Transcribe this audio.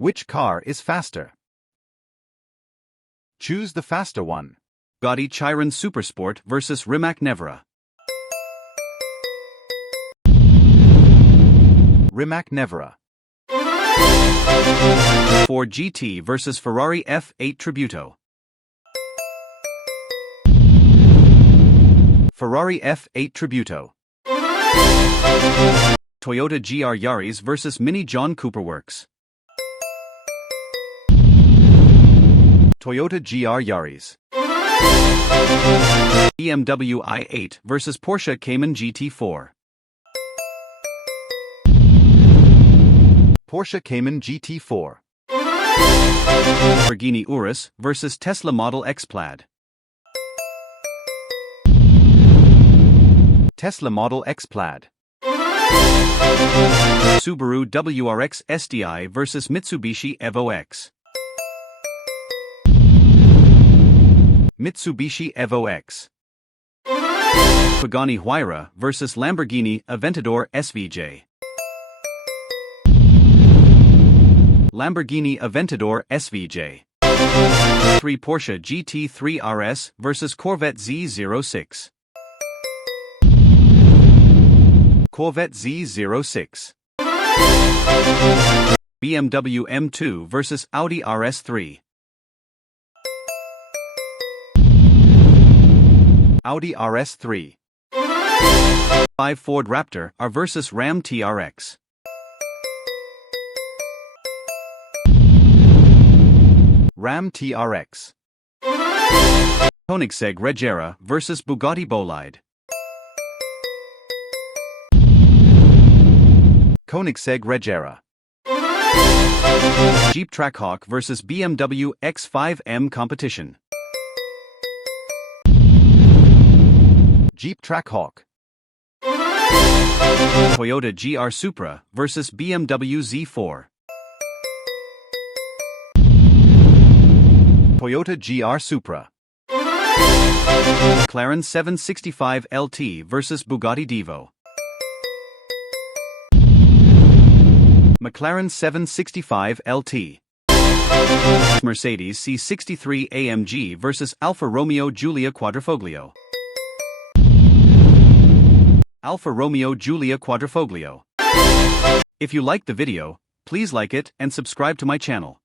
Which car is faster? Choose the faster one. Bugatti Chiron Supersport versus Rimac Nevera. Rimac Nevera. Ford GT versus Ferrari F8 Tributo. Ferrari F8 Tributo. Toyota GR Yaris versus Mini John Cooper Works. Toyota GR Yaris. BMW i8 versus Porsche Cayman GT4. Porsche Cayman GT4. Lamborghini Urus versus Tesla Model X Plaid. Tesla Model X Plaid. Subaru WRX SDI versus Mitsubishi Evo X. Mitsubishi Evo X. Pagani Huayra versus Lamborghini Aventador SVJ. Lamborghini Aventador SVJ. 3 Porsche GT3 RS versus Corvette Z06. Corvette Z06. BMW M2 versus Audi RS3. Audi RS3. 5 Ford Raptor R versus Ram TRX. Ram TRX. Koenigsegg Regera versus Bugatti Bolide. Koenigsegg Regera. Jeep Trackhawk versus BMW X5M competition. Jeep Trackhawk. Toyota GR Supra versus BMW Z4. Toyota GR Supra. McLaren 765 LT versus Bugatti Divo. McLaren 765 LT. Mercedes C63 AMG versus Alfa Romeo Giulia Quadrifoglio. Alfa Romeo Giulia Quadrifoglio. If you liked the video, please like it and subscribe to my channel.